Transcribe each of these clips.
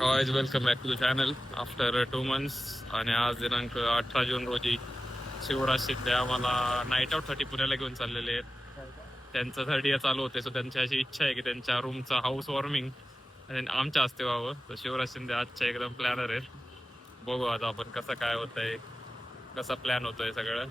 Guys welcome back to the channel after 2 months. आणि आज दिनांक 18 जून रोजी शिवराज शिंदे आम्हाला नाईट आऊटसाठी पुण्याला घेऊन चाललेले आहेत. त्यांचं 3rd year चालू होते, सो त्यांची अशी इच्छा आहे की त्यांच्या रूमचा हाऊस वॉर्मिंग आमच्या हस्ते व्हावं. तर शिवराज शिंदे आजच्या एकदम प्लॅनर आहेत. बघू आता आपण कसं काय होतंय, कसा प्लॅन होतोय सगळं.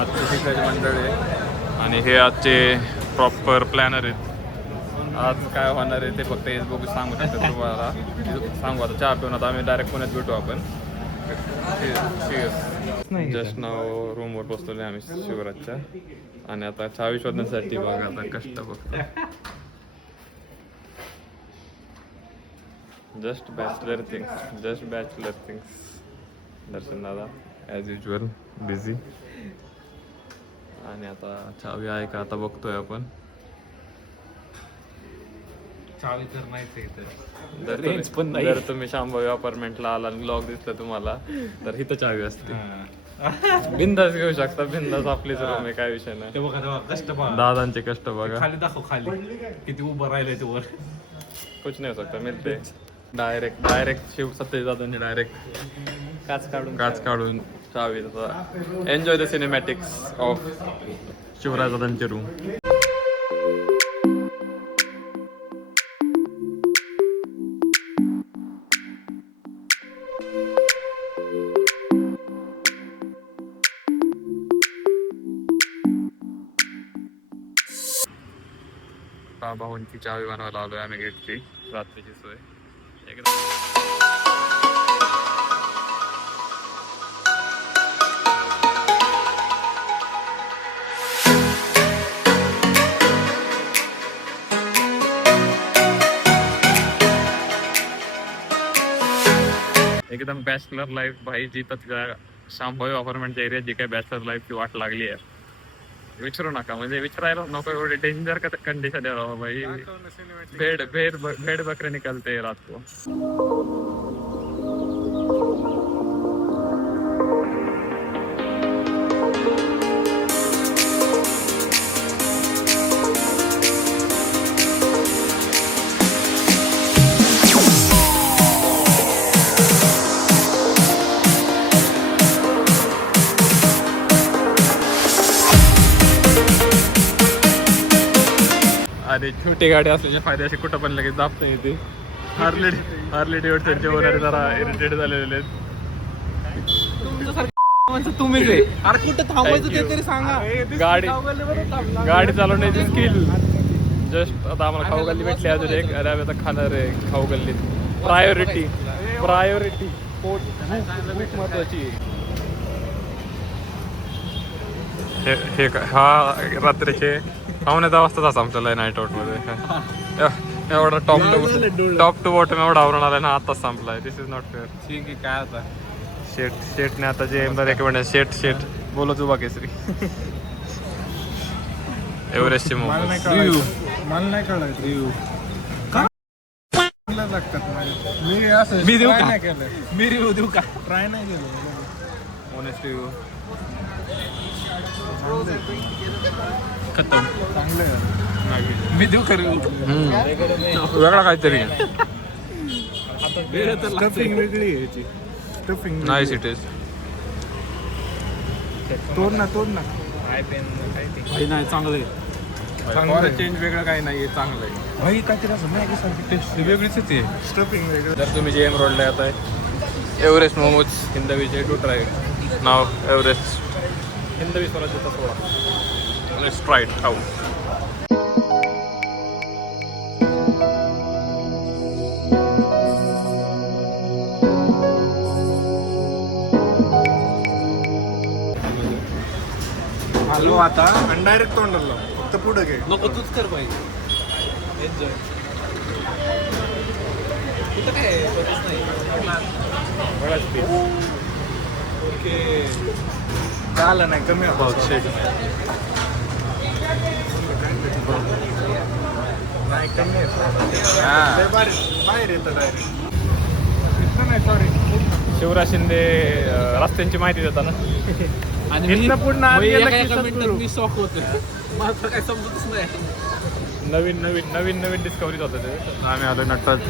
आजचे शिकायचे मंडळ आहे आणि हे आजचे प्रॉपर प्लॅनर आहेत. आज काय होणार आहे ते फक्त हेच बघू सांगू शकतो तुम्हाला. सांगू आता चहा पिऊन आता आम्ही डायरेक्ट पुण्यात भेटू आपण. जस्ट नाव रूमवर बसतोय आम्ही शिवराजच्या आणि आता चहा शोधण्यासाठी बघा आता कष्ट बघतो. Just bachelor things. दर्शन दादा ॲज युजल बिझी. आणि आता चावी आहे का आता बघतोय आपण. चावी तर नाही जर तुम्ही शांभवी अपार्टमेंटला आला आणि ब्लॉग दिसला तुम्हाला तर इथं चावी असते. बिंदास घेऊ शकता, बिंदास आपलीच रूम आहे, काय विषय नाही. कष्ट बघा, दादांचे कष्ट बघा. खाली दाखव, खाली किती उभं राहिलंय ते वर. कुछ नाही हो सकता, मिळते डायरेक्ट शिव सत्तेज दादांनी डायरेक्ट काच काढून चावी. Enjoy the cinematics of Shivraj दादांचे रूम. भाऊंची चावी बनवायला आलोय आम्ही गेटची. रात्रीची सोय एकदम. एकदम बॅचलर लाईफ भाई. जिथं शांभवी अपार्टमेंटच्या एरियात जी काही बॅचलर लाईफची वाट लागली आहे विचारू नका. म्हणजे विचारायला नको एवढे डेंजर कंडिशन आहे भाई. भेड़ बकरे निकलते रात को. आणि छोटी गाडी असल्याचे फायदे असे कुठं पण लगेच दाबता येते. हार्ले डेव्हिडसनचे ओनर जरा इरिटेट झालेले आहेत. तुम्हीच आहे. अरे कुठं थांबायचं ते तरी सांगा. गाडी चालवण्याची स्किल. जस्ट आता आम्हाला खाऊ गल्ली भेटली अजून एक. अरे आम्ही आता खाणार आहे खाऊ गल्लीत. प्रायोरिटी पोट खूप महत्वाची. हे हा रात्रीचे 9:15 वाजताच संपलेला आहे नाईट आउट मध्ये. एवढा टॉप टू बॉटम एवढा आवरण आलाय ना, आताच संपलाय. दिस इज नॉट फेअर. ठीक आहे, काय आता शेटने आता जे रेकमेंड शेट बोलो तुबा केसरी एव्हरेस्टचे मला नाही कळलं रिव्ह्यू मी देऊ का? मी रिव्ह्यू देऊ का? ट्राय नाही केलं. ऑनेस्ट रिव्ह्यू खतम. चांगलं आहे. मी देऊ का रिव्ह्यू? वेगळा काहीतरी स्टफिंग वेगळी आहे याची. Stuffing nice it is. तोड ना नाही, चांगलं आहे. चांगलं चेंज वेगळं काही नाहीये, चांगलं आहे भाई काहीतरी असं नाही सारखी टेस्ट वेगळीच आहे. स्टफिंग वेगळं. जर तुम्ही जे रोडला येत आहे एव्हरेस्ट मोमोज हिंदवीचे टू ट्राय. नाव एव्हरेस्ट हिंदवी स्वराज्याचा सोळा. Let's try it out. हलवा आता आणि डायरेक्ट तोंडाला लाव. फक्त पुढं घे. नको, तूच कर पाहिजे. एन्जॉय. कुठं काय बराच पीस. ओके. झालं नाही कमी होतं. बहुत शेट नाही कमी आहे हा. बाहेर येतं डायरेक्ट. नाही सॉरी. शिवराज शिंदे रस्त्यांची माहिती देताना आणि इथनं पुढं आम्ही गेलं की सद्गुरू. मी शॉक होतो. मला काय समजतच नाही. नवीन नवीन नवीन नवीन डिस्कवरीज होतं ते. आम्ही आलो नटराज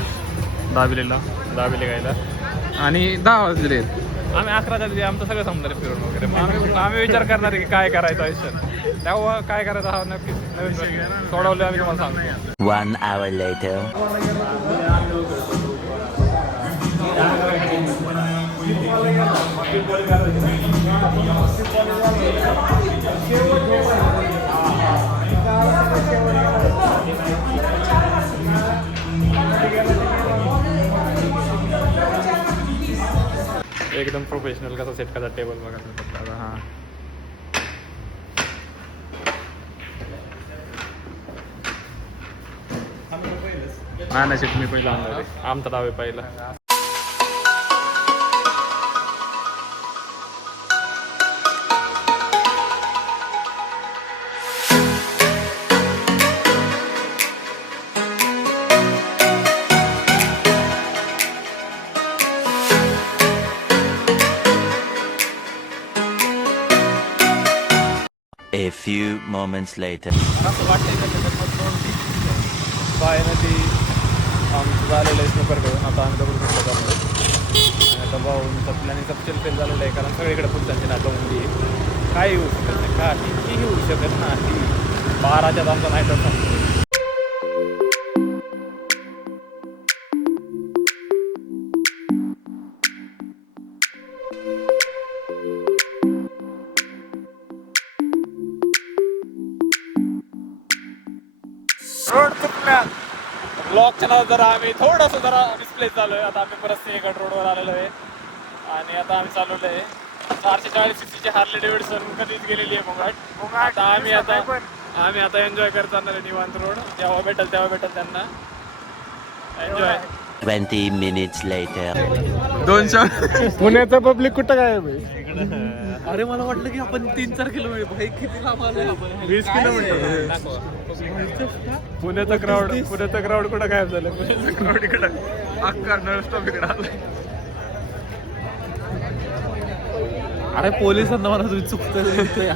दाबिलेला गायला आणि 10 वाजले. आम्ही 11च्या आधी आमचं सगळं समजलं फिरून वगैरे. मग आम्ही विचार करणार आहे की काय करायचं आयुष्यात. तेव्हा काय करायचं हा नक्कीच नवीन प्रश्न सोडवलं आम्ही तुम्हाला सांगतो. 1 hour later. एकदम प्रोफेशनल कसा सेट करायचा टेबल बघा. हां नाही सीट मी पहिला आणणार आहे. आमचा डावे पहिला. A few moments later. असं वाटतंय फायनली आमचं झालेलं आहे स्नूकर घेऊन. आता आम्ही डबल फेल करतो. आता भाऊंचा प्लॅनिंग सबचेल फेल झालेलं आहे कारण सगळीकडे पुढच्यांची नाटकबंदी आहे. काही होऊ शकत नाही. काहीही होऊ शकत नाही. 12च्यात आमचा नाईट आउट संपतो. रोड चुकल्या ब्लॉकच्या नाव जरा आम्ही थोडंसं जरा मिसप्लेस झालो आहे. आता आम्ही परत सिंहगड रोडवर आलेलो आहे आणि आता आम्ही चालवलो आहे 440 सीसीची हार्ले डेव्हिडसन कधीच गेलेली आहे मुंगाट. आता आम्ही आता एन्जॉय करत जाणार आहे निवांत रोड. जेव्हा भेटेल त्यांना एन्जॉय. 20 minutes later. 200. पुण्याचं पब्लिक कुठं काय आहे? अरे मला वाटलं की आपण 3-4 किलोमीटर भाई किती लांब आलोय आपण. 20 किलोमीटर. पुण्याचा क्राऊड कुठं गायब झालं. पुण्याचं क्राऊड इकडं अख्खा नॉनस्टॉप इकडं आलं. अरे पोलिसांना मला तुम्ही चुकतोय.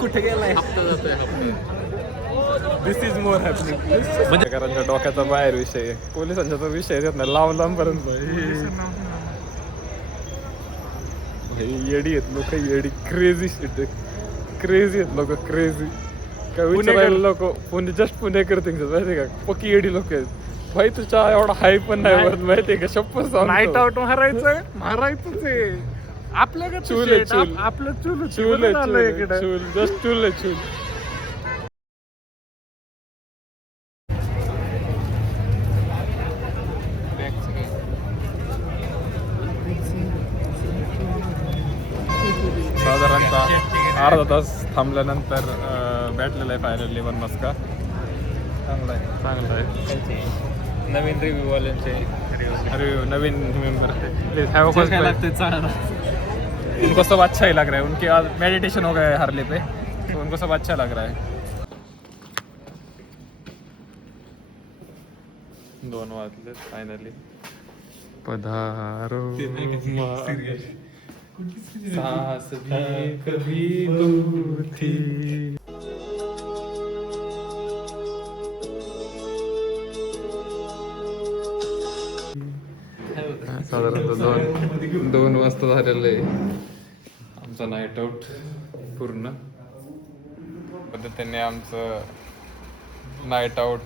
कुठे गेलाय? दिस इज मोर हॅपनिंग. म्हणजे कारण डोक्याचा बाहेर विषय आहे. पोलिसांचा तो विषय येत नाही लांबपर्यंत. येडी आहेत लोक. येडी क्रेझी क्रेझी आहेत लोक. क्रेझी काय विचारायला लोक जस्ट पुणे करते माहिती का. पक्की येडी लोक आहेत भाई. तुझ्या एवढा हाय पण नाही होत माहितीये का. शप्पथ नाईट आउट मारायचंच आहे आपल्याकडे. चूल आपलं चूल जस्ट चूल. साधारणतः अर्धा तास थांबल्यानंतर भेटलेला आहे फायनली वन मस्का. चांगला आहे. नवीन रिव्ह्यूवाल्यांचे रिव्ह्यू नवीन मेंबर प्लीज हैव उनको सब अच्छा ही लग रहा है. उनके आज मेडिटेशन हो गया है हार्ले पे तो उनको सब अच्छा लग रहा है. 2 वाजले फायनली. पधारो सास भी कभी दूर थी. साधारणतः 2 वाजता झालेलं आहे आमचा नाईट आउट पूर्ण पद्धतीने. आमचं नाईट आउट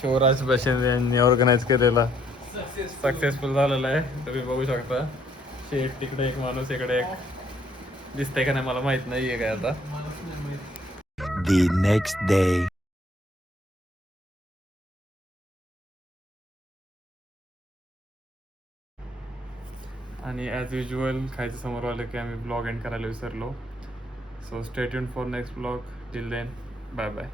शिवराज बशेंद्र यांनी ऑर्गनाईज केलेला सक्सेसफुल झालेला आहे. तुम्ही बघू शकता. शेट तिकडे एक माणूस इकडे एक दिसतंय का नाही मला माहित नाहीये काय आता. The next day. आणि ॲज युजल खायचं समोर आलं की आम्ही ब्लॉग एंड करायला विसरलो. So stay tuned for next blog. Till then bye bye.